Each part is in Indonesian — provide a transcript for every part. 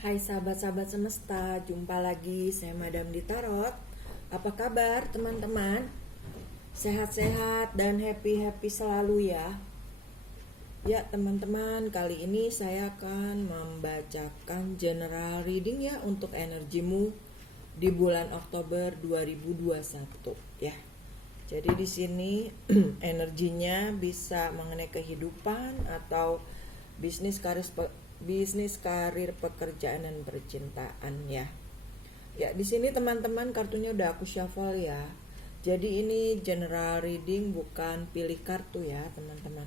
Hai sahabat-sahabat semesta, jumpa lagi saya Madam di Tarot. Apa kabar teman-teman? Sehat-sehat dan happy-happy selalu ya. Ya teman-teman, kali ini saya akan membacakan general reading ya untuk energimu di bulan Oktober 2021 ya. Jadi di sini energinya bisa mengenai kehidupan atau bisnis karir pekerjaan dan percintaan ya. Ya, di sini teman-teman kartunya udah aku shuffle ya. Jadi ini general reading, bukan pilih kartu ya, teman-teman.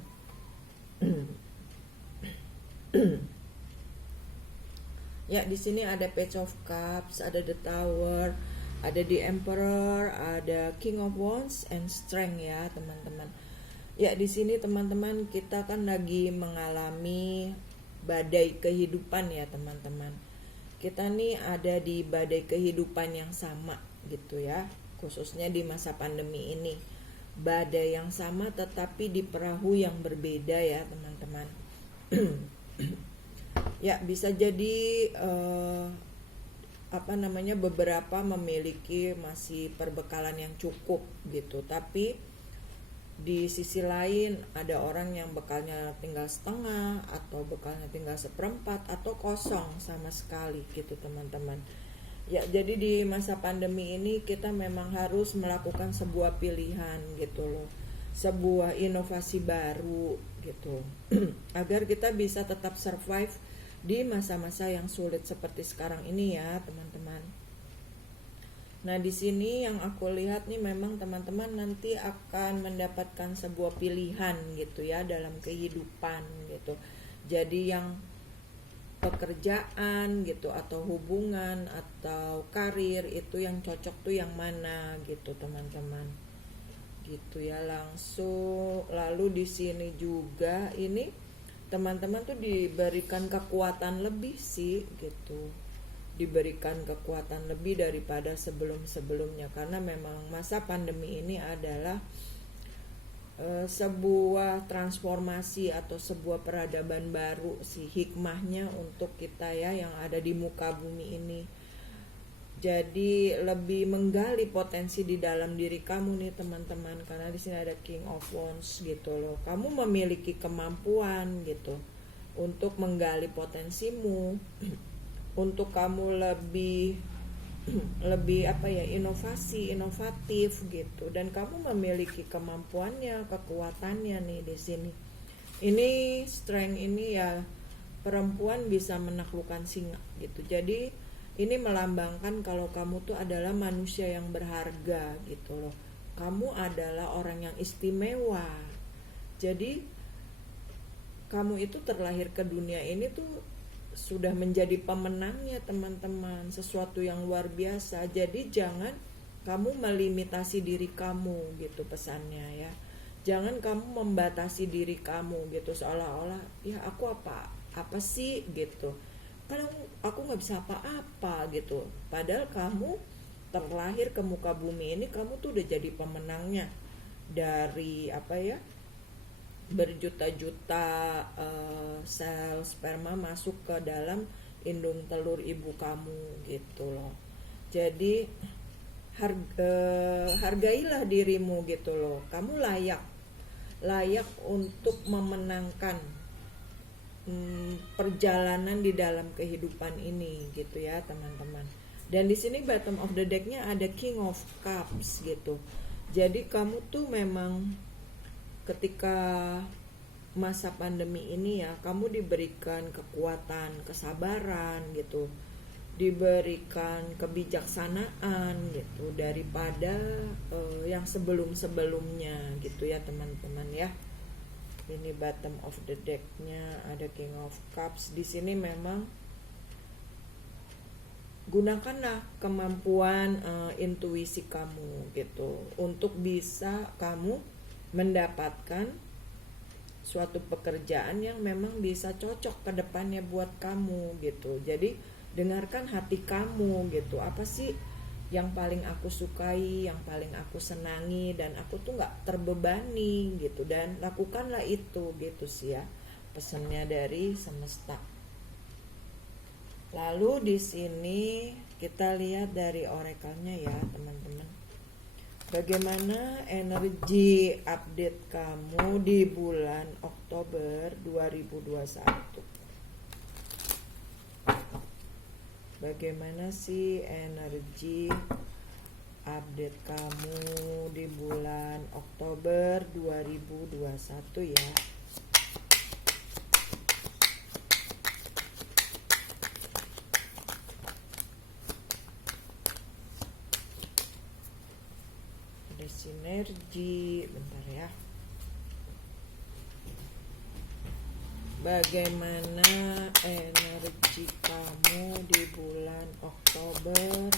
Ya, di sini ada Page of Cups, ada The Tower, ada The Emperor, ada King of Wands and Strength ya, teman-teman. Ya, di sini teman-teman kita kan lagi mengalami badai kehidupan ya, teman-teman. Kita nih ada di badai kehidupan yang sama gitu ya, khususnya di masa pandemi ini. Badai yang sama tetapi di perahu yang berbeda ya, teman-teman. Ya, bisa jadi beberapa memiliki masih perbekalan yang cukup gitu, tapi di sisi lain ada orang yang bekalnya tinggal setengah atau bekalnya tinggal seperempat atau kosong sama sekali gitu, teman-teman. Ya, jadi di masa pandemi ini kita memang harus melakukan sebuah pilihan gitu loh, sebuah inovasi baru gitu agar kita bisa tetap survive di masa-masa yang sulit seperti sekarang ini ya, teman-teman. Nah, di sini yang aku lihat nih memang teman-teman nanti akan mendapatkan sebuah pilihan gitu ya dalam kehidupan gitu. Jadi yang pekerjaan gitu atau hubungan atau karir itu yang cocok tuh yang mana gitu, teman-teman. Gitu ya, langsung. Lalu di sini juga ini teman-teman tuh diberikan kekuatan lebih sih gitu, diberikan kekuatan lebih daripada sebelum-sebelumnya, karena memang masa pandemi ini adalah sebuah transformasi atau sebuah peradaban baru sih hikmahnya untuk kita ya yang ada di muka bumi ini. Jadi lebih menggali potensi di dalam diri kamu nih, teman-teman, karena di sini ada King of Wands gitu loh. Kamu memiliki kemampuan gitu untuk menggali potensimu, untuk kamu lebih inovatif gitu, dan kamu memiliki kemampuannya, kekuatannya nih di sini. Ini strength ini ya, perempuan bisa menaklukkan singa gitu. Jadi ini melambangkan kalau kamu tuh adalah manusia yang berharga gitu loh. Kamu adalah orang yang istimewa. Jadi kamu itu terlahir ke dunia ini tuh sudah menjadi pemenangnya, teman-teman. Sesuatu yang luar biasa. Jadi jangan kamu melimitasi diri kamu gitu, pesannya ya. Jangan kamu membatasi diri kamu gitu, seolah-olah ya aku apa sih gitu, kan aku nggak bisa apa-apa gitu. Padahal kamu terlahir ke muka bumi ini, kamu tuh udah jadi pemenangnya dari berjuta-juta sel sperma masuk ke dalam indung telur ibu kamu gitu loh. Jadi hargailah dirimu gitu loh. Kamu layak untuk memenangkan perjalanan di dalam kehidupan ini gitu ya, teman-teman. Dan di sini bottom of the deck-nya ada King of Cups gitu. Jadi kamu tuh memang ketika masa pandemi ini ya, kamu diberikan kekuatan, kesabaran gitu, diberikan kebijaksanaan gitu daripada yang sebelum-sebelumnya gitu ya, teman-teman ya. Ini bottom of the deck-nya ada King of Cups. Di sini memang gunakanlah kemampuan intuisi kamu gitu untuk bisa kamu mendapatkan suatu pekerjaan yang memang bisa cocok ke depannya buat kamu gitu. Jadi dengarkan hati kamu gitu. Apa sih yang paling aku sukai, yang paling aku senangi, dan aku tuh gak terbebani gitu, dan lakukanlah itu gitu sih ya, pesannya dari semesta. Lalu di sini kita lihat dari oracle-nya ya, teman-teman. Bagaimana energi update kamu di bulan Oktober 2021? Bagaimana sih energi update kamu di bulan Oktober 2021 ya? Ada sinergi, bentar ya. Bagaimana energi kamu di bulan Oktober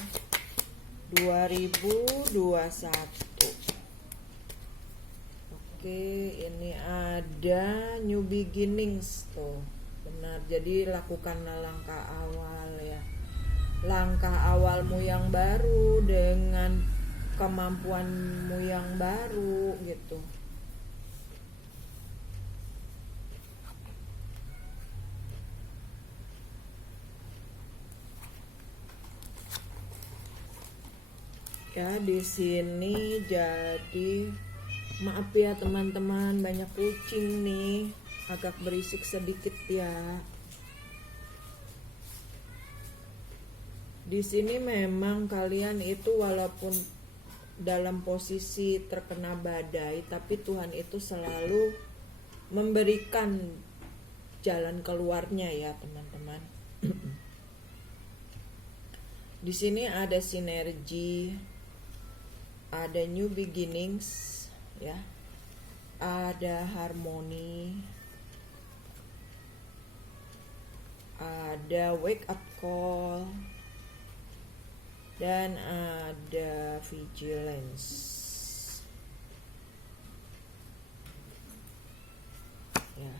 2021? Oke, ini ada new beginnings tuh. Benar, jadi lakukanlah langkah awal ya. Langkah awalmu yang baru dengan kemampuanmu yang baru gitu. Ya, di sini jadi maaf ya teman-teman, banyak kucing nih, agak berisik sedikit ya. Di sini memang kalian itu walaupun dalam posisi terkena badai, tapi Tuhan itu selalu memberikan jalan keluarnya ya teman-teman. Di sini ada sinergi, ada new beginnings ya, ada harmoni, ada wake up call, dan ada vigilance ya,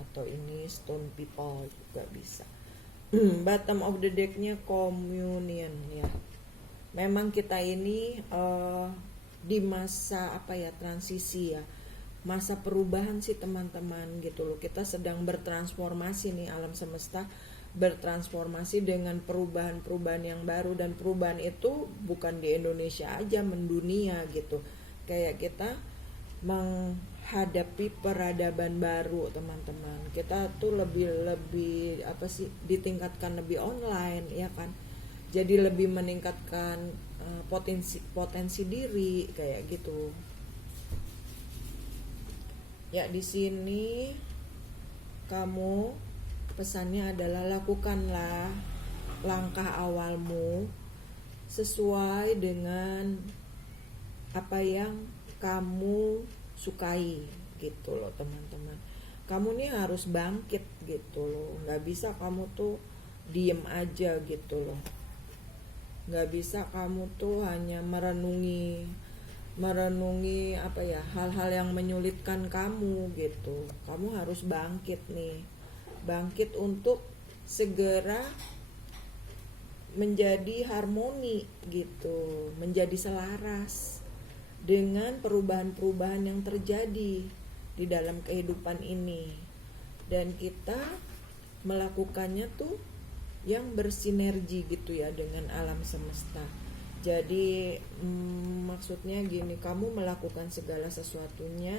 atau ini stone people juga bisa. Bottom of the decknya communion ya. Memang kita ini di masa apa ya, transisi ya, masa perubahan sih teman-teman gitu loh. Kita sedang bertransformasi nih, alam semesta bertransformasi dengan perubahan-perubahan yang baru, dan perubahan itu bukan di Indonesia aja, mendunia gitu. Kayak kita menghadapi peradaban baru teman-teman. Kita tuh lebih apa sih, ditingkatkan lebih online ya kan. Jadi lebih meningkatkan potensi diri kayak gitu. Ya, di sini kamu pesannya adalah lakukanlah langkah awalmu sesuai dengan apa yang kamu sukai gitu loh teman-teman. Kamu nih harus bangkit gitu loh. Nggak bisa kamu tuh diem aja gitu loh. Nggak bisa kamu tuh hanya merenungi apa ya, hal-hal yang menyulitkan kamu gitu. Kamu harus bangkit nih, bangkit untuk segera menjadi harmoni gitu, menjadi selaras dengan perubahan-perubahan yang terjadi di dalam kehidupan ini. Dan kita melakukannya tuh yang bersinergi gitu ya dengan alam semesta. Jadi maksudnya gini, kamu melakukan segala sesuatunya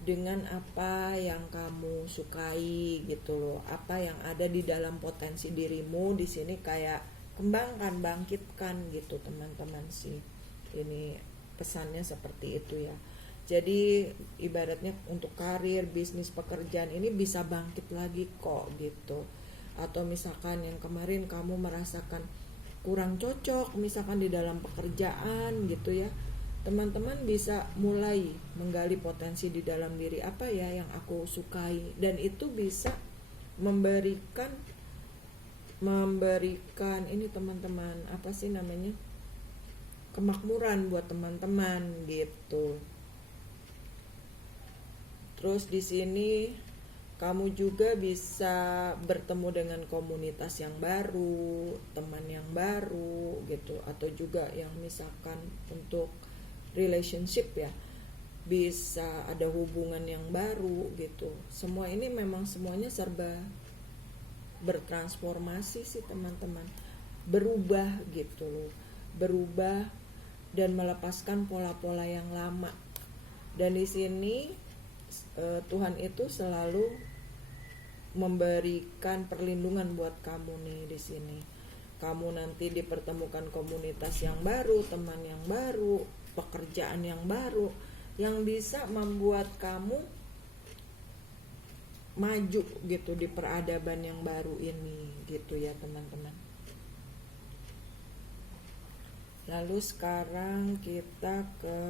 dengan apa yang kamu sukai gitu loh, apa yang ada di dalam potensi dirimu di sini, kayak kembangkan, bangkitkan gitu teman-teman sih. Ini pesannya seperti itu ya. Jadi ibaratnya untuk karir, bisnis, pekerjaan ini bisa bangkit lagi kok gitu. Atau misalkan yang kemarin kamu merasakan kurang cocok misalkan di dalam pekerjaan gitu ya, teman-teman bisa mulai menggali potensi di dalam diri, apa ya yang aku sukai, dan itu bisa memberikan ini teman-teman, apa sih namanya, kemakmuran buat teman-teman gitu. Terus di sini kamu juga bisa bertemu dengan komunitas yang baru, teman yang baru gitu, atau juga yang misalkan untuk relationship ya, bisa ada hubungan yang baru gitu. Semua ini memang semuanya serba bertransformasi sih teman-teman, berubah gitu loh, berubah dan melepaskan pola-pola yang lama. Dan di sini Tuhan itu selalu memberikan perlindungan buat kamu nih di sini. Kamu nanti dipertemukan komunitas yang baru, teman yang baru, pekerjaan yang baru yang bisa membuat kamu maju gitu di peradaban yang baru ini gitu ya teman-teman. Lalu sekarang kita ke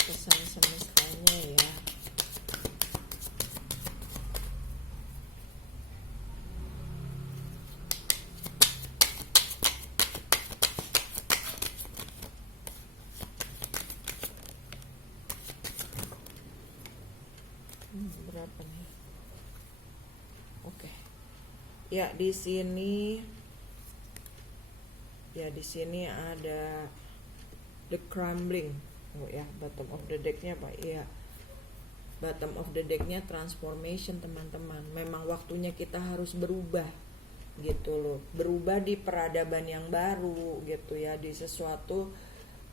pesan semestanya ya. Berapa nih? Oke. Ya di sini ada the crumbling. Oh ya, bottom of the deck-nya Pak. Iya. Bottom of the deck-nya transformation teman-teman. Memang waktunya kita harus berubah gitu loh. Berubah di peradaban yang baru gitu ya, di sesuatu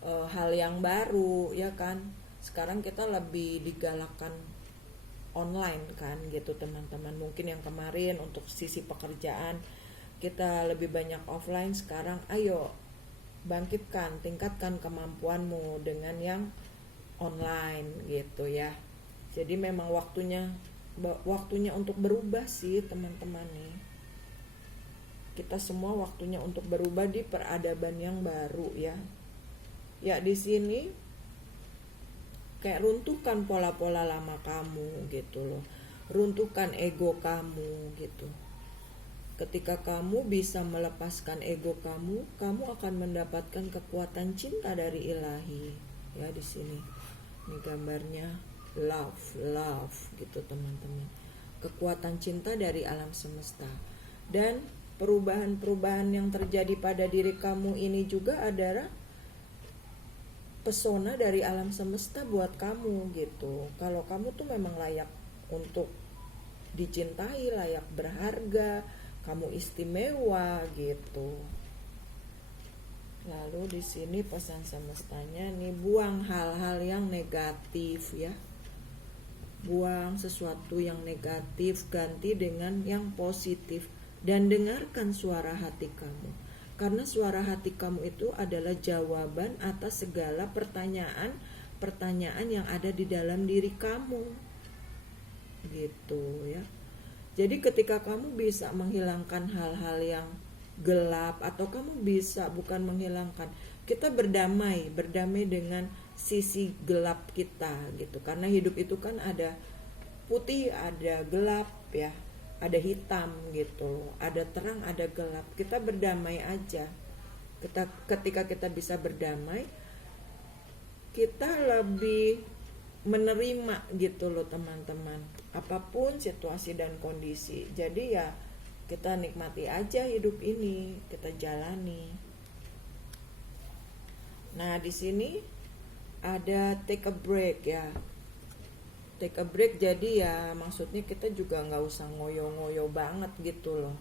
hal yang baru ya kan. Sekarang kita lebih digalakkan online kan gitu teman-teman. Mungkin yang kemarin untuk sisi pekerjaan kita lebih banyak offline, sekarang ayo bangkitkan, tingkatkan kemampuanmu dengan yang online gitu ya. Jadi memang waktunya untuk berubah sih teman-teman nih. Kita semua waktunya untuk berubah di peradaban yang baru ya. Ya di sini kayak runtuhkan pola-pola lama kamu gitu loh. Runtuhkan ego kamu gitu. Ketika kamu bisa melepaskan ego kamu akan mendapatkan kekuatan cinta dari ilahi. Ya di sini. Ini gambarnya love gitu teman-teman. Kekuatan cinta dari alam semesta. Dan perubahan-perubahan yang terjadi pada diri kamu ini juga adalah pesona dari alam semesta buat kamu gitu. Kalau kamu tuh memang layak untuk dicintai, layak berharga, kamu istimewa gitu. Lalu di sini pesan semestanya nih, buang hal-hal yang negatif ya. Buang sesuatu yang negatif, ganti dengan yang positif dan dengarkan suara hati kamu. Karena suara hati kamu itu adalah jawaban atas segala pertanyaan yang ada di dalam diri kamu. Gitu ya. Jadi ketika kamu bisa menghilangkan hal-hal yang gelap, atau kamu bisa bukan menghilangkan, kita berdamai dengan sisi gelap kita gitu. Karena hidup itu kan ada putih, ada gelap ya, ada hitam gitu, ada terang, ada gelap. Kita berdamai aja. Ketika kita bisa berdamai, kita lebih menerima gitu loh teman-teman, apapun situasi dan kondisi. Jadi ya kita nikmati aja hidup ini, kita jalani. Nah di sini ada take a break ya. Take a break, jadi ya maksudnya kita juga nggak usah ngoyo-ngoyo banget gitu loh,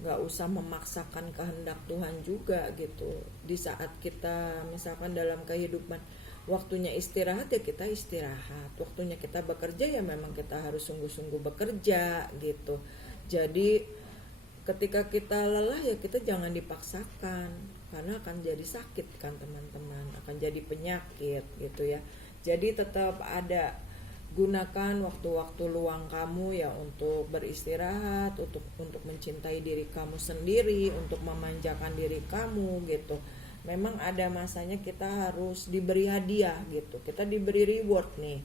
nggak usah memaksakan kehendak Tuhan juga gitu. Di saat kita misalkan dalam kehidupan waktunya istirahat ya kita istirahat, waktunya kita bekerja ya memang kita harus sungguh-sungguh bekerja gitu. Jadi ketika kita lelah ya kita jangan dipaksakan, karena akan jadi sakit kan teman-teman, akan jadi penyakit gitu ya. Jadi tetap ada, gunakan waktu-waktu luang kamu ya untuk beristirahat, untuk mencintai diri kamu sendiri, untuk memanjakan diri kamu gitu. Memang ada masanya kita harus diberi hadiah gitu, kita diberi reward nih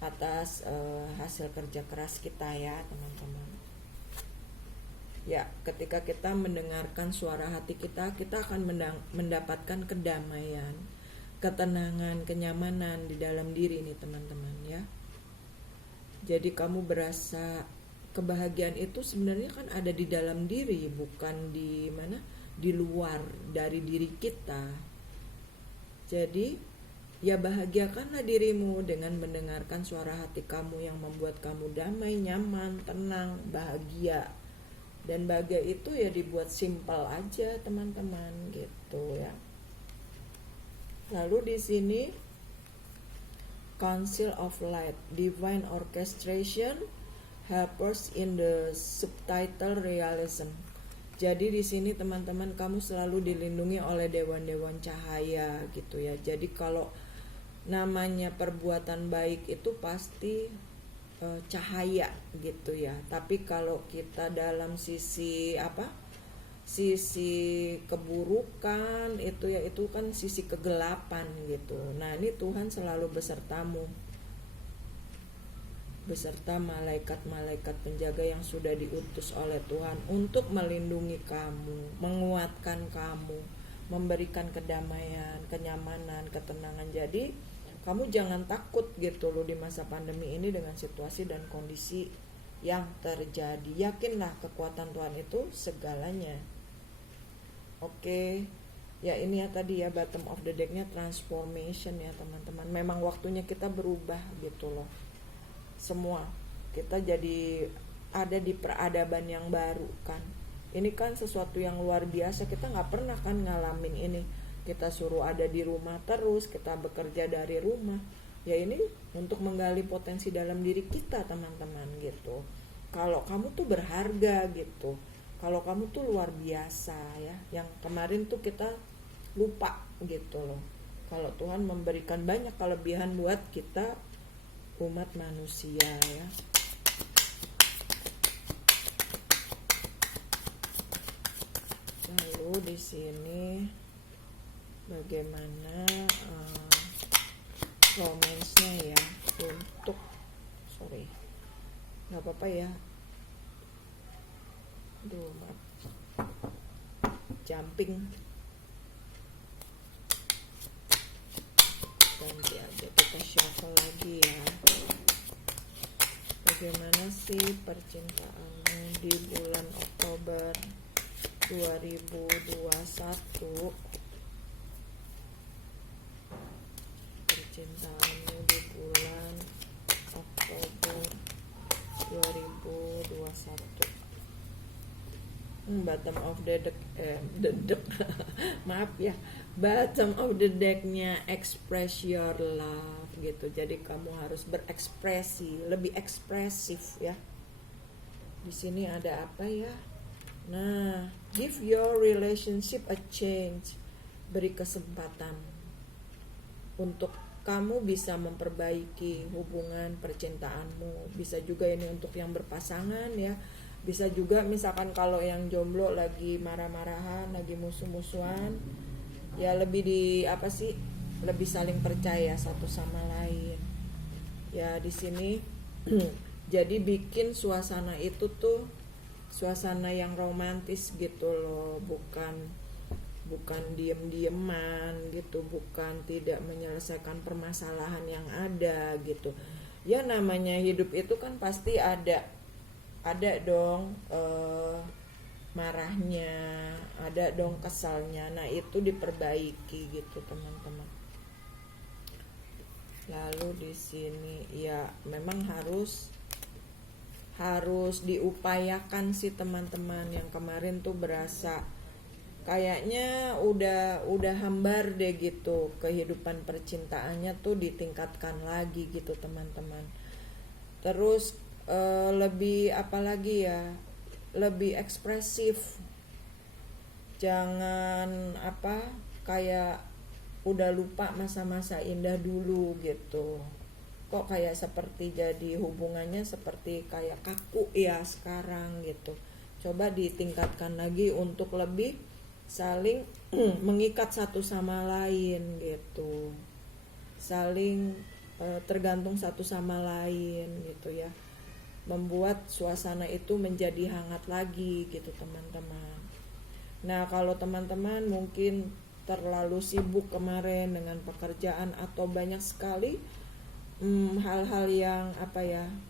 atas hasil kerja keras kita ya teman-teman. Ya ketika kita mendengarkan suara hati kita akan mendapatkan kedamaian, ketenangan, kenyamanan di dalam diri nih teman-teman ya. Jadi kamu berasa kebahagiaan itu sebenarnya kan ada di dalam diri, bukan di mana, di luar dari diri kita. Jadi Ya bahagiakanlah dirimu dengan mendengarkan suara hati kamu yang membuat kamu damai, nyaman, tenang, bahagia. Dan bahagia itu ya dibuat simpel aja teman-teman gitu ya. Lalu di sini Council of Light, Divine Orchestration, Helpers in the Subtitle Realism. Jadi di sini teman-teman kamu selalu dilindungi oleh dewan-dewan cahaya gitu ya. Jadi kalau namanya perbuatan baik itu pasti cahaya gitu ya. Tapi kalau kita dalam sisi sisi keburukan itu ya, itu kan sisi kegelapan gitu. Nah ini Tuhan selalu besertamu, beserta malaikat-malaikat penjaga yang sudah diutus oleh Tuhan untuk melindungi kamu, menguatkan kamu, memberikan kedamaian, kenyamanan, ketenangan. Jadi kamu jangan takut gitu loh di masa pandemi ini dengan situasi dan kondisi yang terjadi. Yakinlah kekuatan Tuhan itu segalanya. Oke. Ya ini ya tadi ya bottom of the deck-nya transformation ya teman-teman. Memang waktunya kita berubah gitu loh. Semua kita jadi ada di peradaban yang baru kan. Ini kan sesuatu yang luar biasa, kita nggak pernah kan ngalamin ini. Kita suruh ada di rumah terus, kita bekerja dari rumah. Ya ini untuk menggali potensi dalam diri kita teman-teman gitu. Kalau kamu tuh berharga gitu, kalau kamu tuh luar biasa ya. Yang kemarin tuh kita lupa gitu loh. Kalau Tuhan memberikan banyak kelebihan buat kita umat manusia ya. Lalu di sini bagaimana romance-nya ya untuk nggak apa-apa ya. Aduh, maaf. Jumping. Ganti aja, kita shuffle lagi ya. Bagaimana sih percintaanmu di bulan Oktober 2021? Percintaanmu di bulan Oktober 2021. Bottom of the deck, maaf ya, bottom of the deck-nya express your love gitu. Jadi kamu harus berekspresi, lebih ekspresif ya. Di sini ada apa ya? Nah, give your relationship a change. Beri kesempatan untuk kamu bisa memperbaiki hubungan percintaanmu. Bisa juga ini untuk yang berpasangan ya. Bisa juga misalkan kalau yang jomblo lagi marah-marahan, lagi musuh-musuhan, ya lebih lebih saling percaya satu sama lain. Ya di sini jadi bikin suasana itu tuh suasana yang romantis gitu loh, bukan diem-dieman gitu, bukan tidak menyelesaikan permasalahan yang ada gitu. Ya namanya hidup itu kan pasti ada dong marahnya, ada dong kesalnya. Nah itu diperbaiki gitu teman-teman. Lalu di sini ya memang harus diupayakan sih teman-teman. Yang kemarin tuh berasa kayaknya udah hambar deh gitu, kehidupan percintaannya tuh ditingkatkan lagi gitu teman-teman. Terus lebih lebih ekspresif, jangan kayak udah lupa masa-masa indah dulu gitu. Kok kayak seperti jadi hubungannya seperti kayak kaku ya sekarang gitu. Coba ditingkatkan lagi untuk lebih saling mengikat satu sama lain gitu, saling tergantung satu sama lain gitu ya, membuat suasana itu menjadi hangat lagi gitu teman-teman. Nah kalau teman-teman mungkin terlalu sibuk kemarin dengan pekerjaan atau banyak sekali hal-hal yang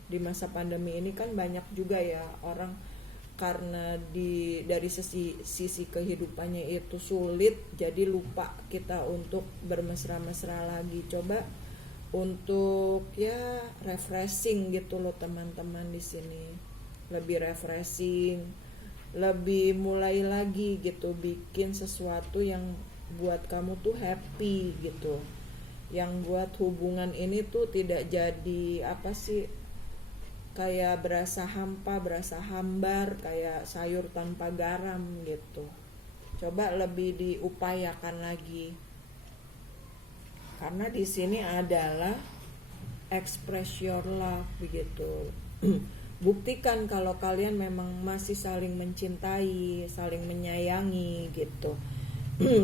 di masa pandemi ini kan banyak juga ya orang karena dari sisi kehidupannya itu sulit, jadi lupa kita untuk bermesra-mesra lagi. Coba untuk ya refreshing gitu loh teman-teman di sini, lebih refreshing, lebih mulai lagi gitu, bikin sesuatu yang buat kamu tuh happy gitu, yang buat hubungan ini tuh tidak jadi apa sih, kayak berasa hampa, berasa hambar, kayak sayur tanpa garam gitu. Coba lebih diupayakan lagi. Karena di sini adalah express your love begitu. Buktikan kalau kalian memang masih saling mencintai, saling menyayangi gitu.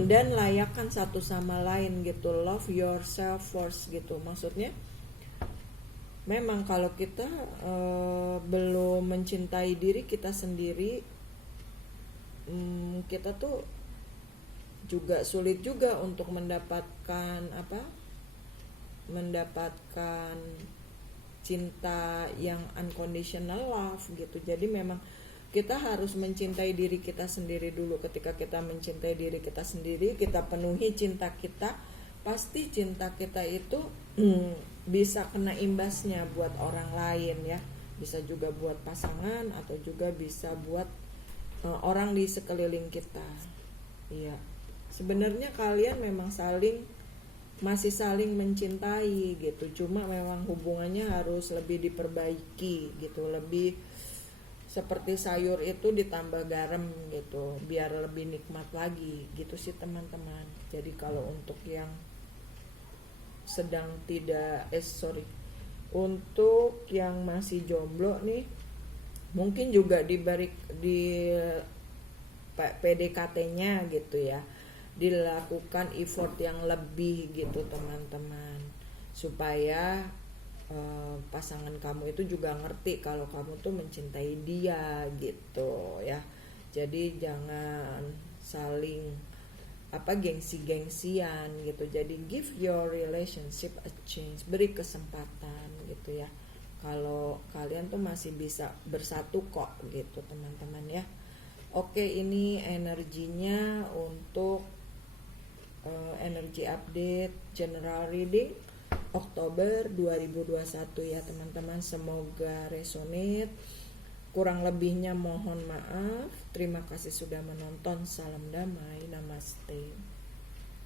Dan layakkan satu sama lain gitu. Love yourself first gitu. Maksudnya memang kalau kita belum mencintai diri kita sendiri, kita tuh juga sulit juga untuk mendapatkan cinta yang unconditional love gitu. Jadi memang kita harus mencintai diri kita sendiri dulu. Ketika kita mencintai diri kita sendiri, kita penuhi cinta kita, pasti cinta kita itu bisa kena imbasnya buat orang lain ya, bisa juga buat pasangan atau juga bisa buat orang di sekeliling kita. Iya, sebenarnya kalian memang masih saling mencintai gitu, cuma memang hubungannya harus lebih diperbaiki gitu, lebih seperti sayur itu ditambah garam gitu, biar lebih nikmat lagi gitu sih teman-teman. Jadi kalau untuk yang sedang untuk yang masih jomblo nih, mungkin juga di PDKT-nya gitu ya, dilakukan effort yang lebih gitu teman-teman, supaya pasangan kamu itu juga ngerti kalau kamu tuh mencintai dia gitu ya. Jadi jangan saling gengsi-gengsian gitu. Jadi give your relationship a chance, beri kesempatan gitu ya. Kalau kalian tuh masih bisa bersatu kok gitu teman-teman ya. Oke, ini energinya untuk energi update general reading Oktober 2021 ya teman-teman. Semoga resonate. Kurang lebihnya mohon maaf. Terima kasih sudah menonton. Salam damai. Namaste.